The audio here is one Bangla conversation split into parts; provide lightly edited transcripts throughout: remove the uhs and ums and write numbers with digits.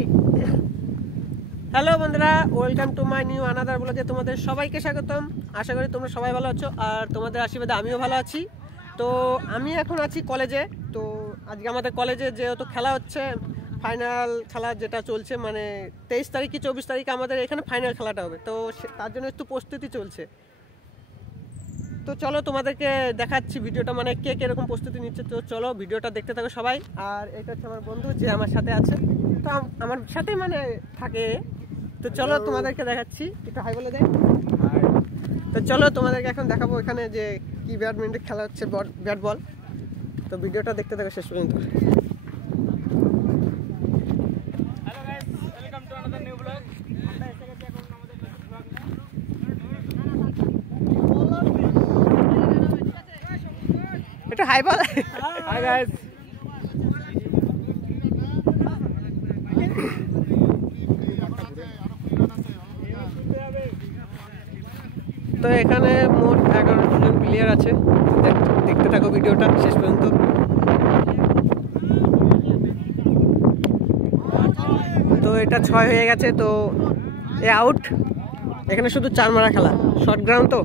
রেডি। হ্যালো বন্ধুরা, welcome to my new another ব্লগে তোমাদের সবাইকে স্বাগতম। আশা করি তোমরা সবাই ভালো আছো আর তোমাদের আশীর্বাদে আমিও ভালো আছি। তো আমি এখন আছি কলেজে। তো আজকে আমাদের কলেজে যেহেতু খেলা হচ্ছে, ফাইনাল খেলা যেটা চলছে, মানে 23 তারিখ কি 24 তারিখে আমাদের এখানে ফাইনাল খেলাটা হবে। তো তার জন্য একটু প্রস্তুতি চলছে। তো চলো তোমাদেরকে দেখাচ্ছি ভিডিওটা, মানে কে কীরকম প্রস্তুতি নিচ্ছে। তো চলো ভিডিওটা দেখতে থাকো সবাই। আর এটা হচ্ছে আমার বন্ধু যে আমার সাথে আছে, তো আমার সাথে মানে থাকে। তো চলো তোমাদেরকে দেখাচ্ছি, একটু হাই বলে দেয়। তো চলো তোমাদেরকে এখন দেখাবো এখানে যে কি ব্যাডমিন্টন খেলা হচ্ছে, ব্যাট বল। তো ভিডিওটা দেখতে থাকো শেষ পর্যন্ত। একটু হাই বল। Hi guys. তো এখানে মোট 11 জন প্লেয়ার আছে। দেখতে থাকো ভিডিওটা শেষ পর্যন্ত। তো এটা 6 হয়ে গেছে, তো এ আউট। এখানে শুধু 4 মারা খেলা, শর্ট গ্রাউন্ড। তো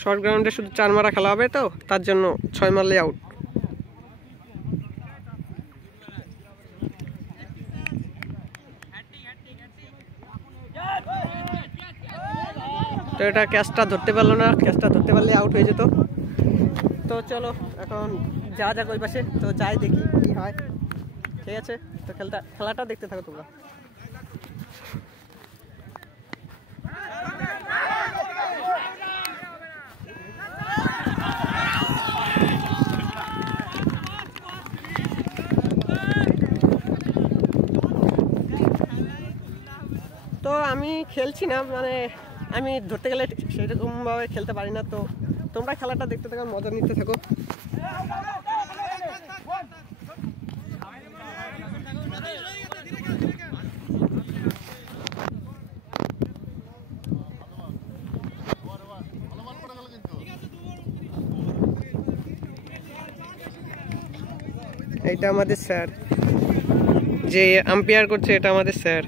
শর্ট গ্রাউন্ডে শুধু 4 মারা খেলা হবে, তো তার জন্য 6 মারলে আউট। তো এটা ক্যাচটা ধরতে পারলো না, ক্যাচটা ধরতে পারলে আউট হয়ে যেত। তো চলো এখন যা যাক ওই পাশে, তো যাই দেখি কি হয়। ঠিক আছে, তো খেলাটা দেখতে থাকো তোমরা। তো আমি খেলছি না, মানে আমি ধরতে গেলে সেরকমভাবে খেলতে পারি না। তো তোমরা খেলাটা দেখতে থাকো, মজা নিতে থাকো। এটা আমাদের স্যার, যে আম্পায়ার করছে এটা আমাদের স্যার।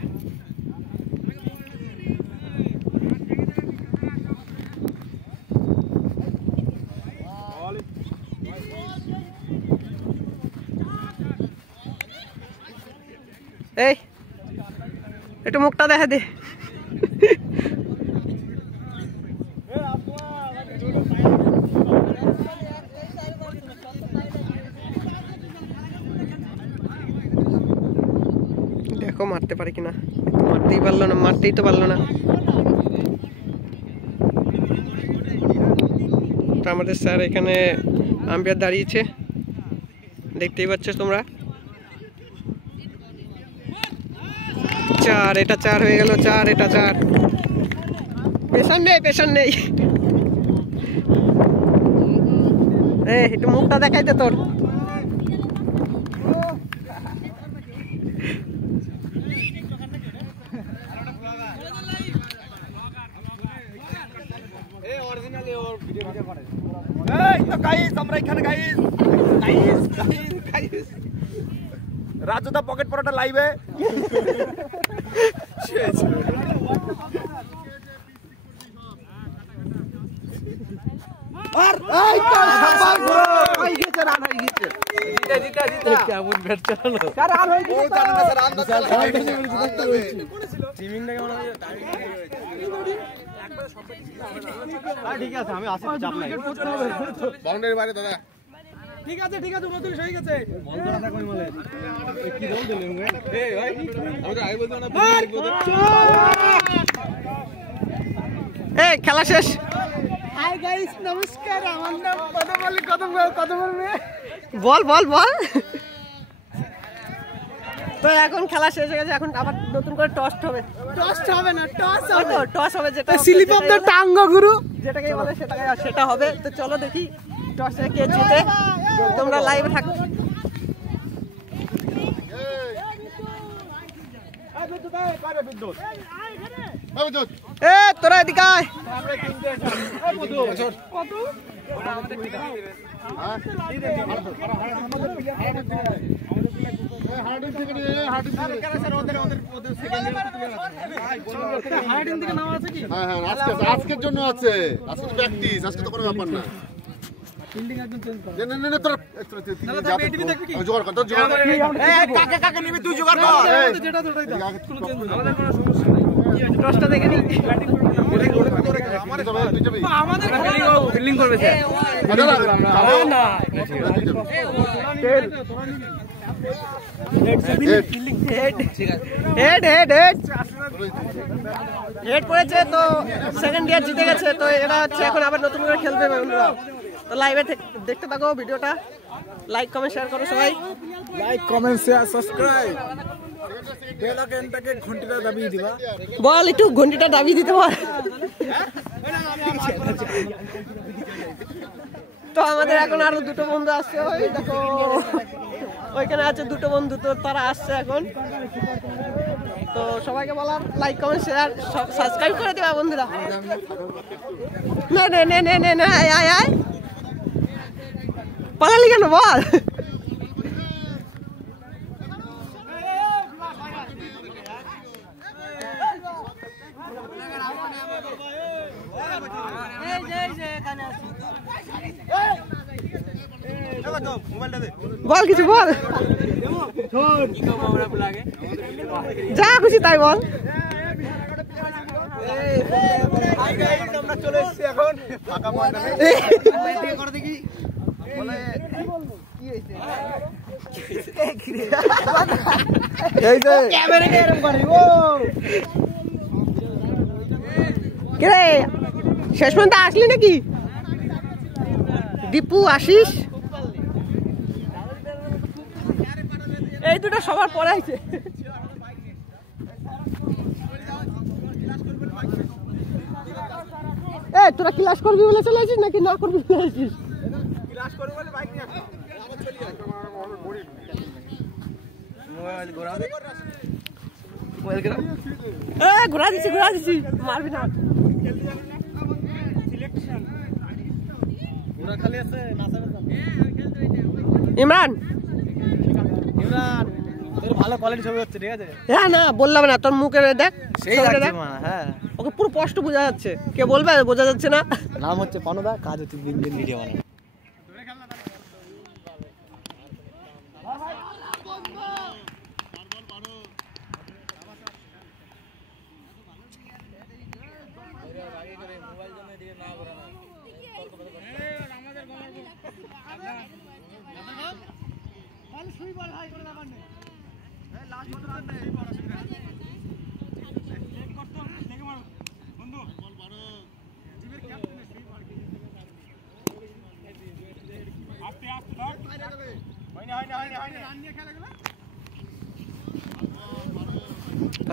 এই একটু মুখটা দেখা দে। দেখো মারতে পারে কিনা। মারতেই পারলো না, মারতেই তো পারলো না। তো আমাদের স্যার এখানে আম্পায়ার দাঁড়িয়েছে, দেখতেই পাচ্ছ তোমরা। 4, এটা 4 হয়ে গেল। 4, এটা 4। পেছন নেই, পেছন নেই। একটু মুখটা দেখাই দে তোর। রাজুদা পকেট পরোটা লাইভে। ঠিক আছে, আমি আসি, চাপ নাই। বাউন্ডারি বাইরে দাদা। ঠিক আছে, ঠিক আছে, 29 হয়ে গেছে। বল করা থাক ওই বলে। কি দল দিলেন রে? এই ভাই, আমি তো আগে বলতাম না। এই খেলা শেষ। হাই গাইস, নমস্কার। আমার নাম কদম আলী। কত বলবে? বল বল বল। তো এখন খেলা শেষ হয়ে গেছে, এখন আবার নতুন করে টস হবে। টস হবে না, টস হবে। টস হবে, যেটা স্লিপ অফ দ্য টাং গুরু, যেটাকে বলে সেটা হবে। তো চলো দেখি টসে কে জিতে। তোমরা লাইভে থাকো। এ তোরা এদিকে আয়। আজকের জন্য আছে, আজকে প্র্যাকটিস, আজকে তো কোনো ব্যাপার না। হেড পড়েছে তো সেকেন্ড ইয়ার জিতে গেছে, তো এরা হচ্ছে এখন আবার নতুন করে খেলবে বন্ধুরা। তো লাইভে দেখতে থাকো ভিডিওটা, লাইক কমেন্ট শেয়ার করো সবাই, like comment share subscribe bell আইকনটাকে ঘন্টিটা দাবিয়ে দিবা। বল একটু ঘন্টিটা দাবিয়ে দিতে বল। তো আমাদের এখন আরো দুটো বন্ধু আসছে, ওই দেখো ওইখানে আছে দুটো বন্ধু, তো তারা আসছে এখন। তো সবাইকে বলার লাইক কমেন্ট শেয়ার সাবস্ক্রাইব করে দেবা বন্ধুরা। না না না না না না আয় আয় আয়, পালালি কেন বল? বল কিছু বল, যা খুশি তাই বল। আমরা চলে এসেছি এখন ফাঁকা ময়দানে। শেষ পর্যন্ত আসলি নাকি দীপু, আশিস? এই দুটো সবার পরে আছে। এ তোরা ক্লাস করবি বলে চলে আসিস নাকি না করবি বলে আসিস? ক্লাস করব বলে বাইক নিয়ে আসলাম। মোবাইল ঘোরা দে, মোবাইল ঘোরা। ঘোরা দিচ্ছি মারবি না। ঘোরা খালি আছে নাচাবে। ইমরান তোর ভালো কোয়ালিটি ছবি হচ্ছে, ঠিক আছে? হ্যাঁ না বললাম না, তোর মুখে দেখ, সেই লাগছে মা। হ্যাঁ, ওকে পুরো স্পষ্ট বোঝা যাচ্ছে। কে বলবে বোঝা যাচ্ছে না? নাম হচ্ছে পনদা, কাজ হচ্ছে দিন দিন ভিডিও বানানো।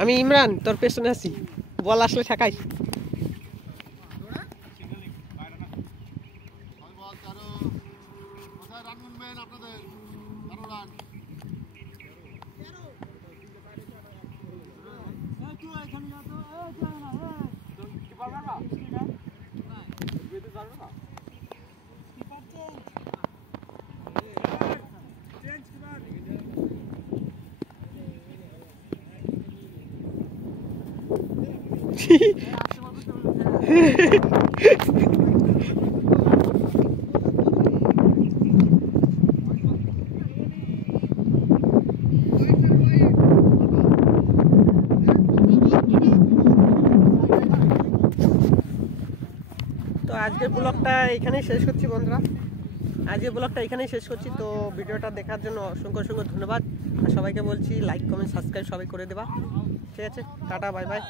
আমি ইমরান, তোর পেছনে আছি, বল আসলে ঠেকাইস। তো আজকের ব্লগটা এখানেই শেষ করছি বন্ধুরা, আজকের ব্লগটা এখানেই শেষ করছি। তো ভিডিওটা দেখার জন্য অসংখ্য অসংখ্য ধন্যবাদ। আর সবাইকে বলছি লাইক কমেন্ট সাবস্ক্রাইব সবাই করে দেবা, ঠিক আছে? Tata, bye bye.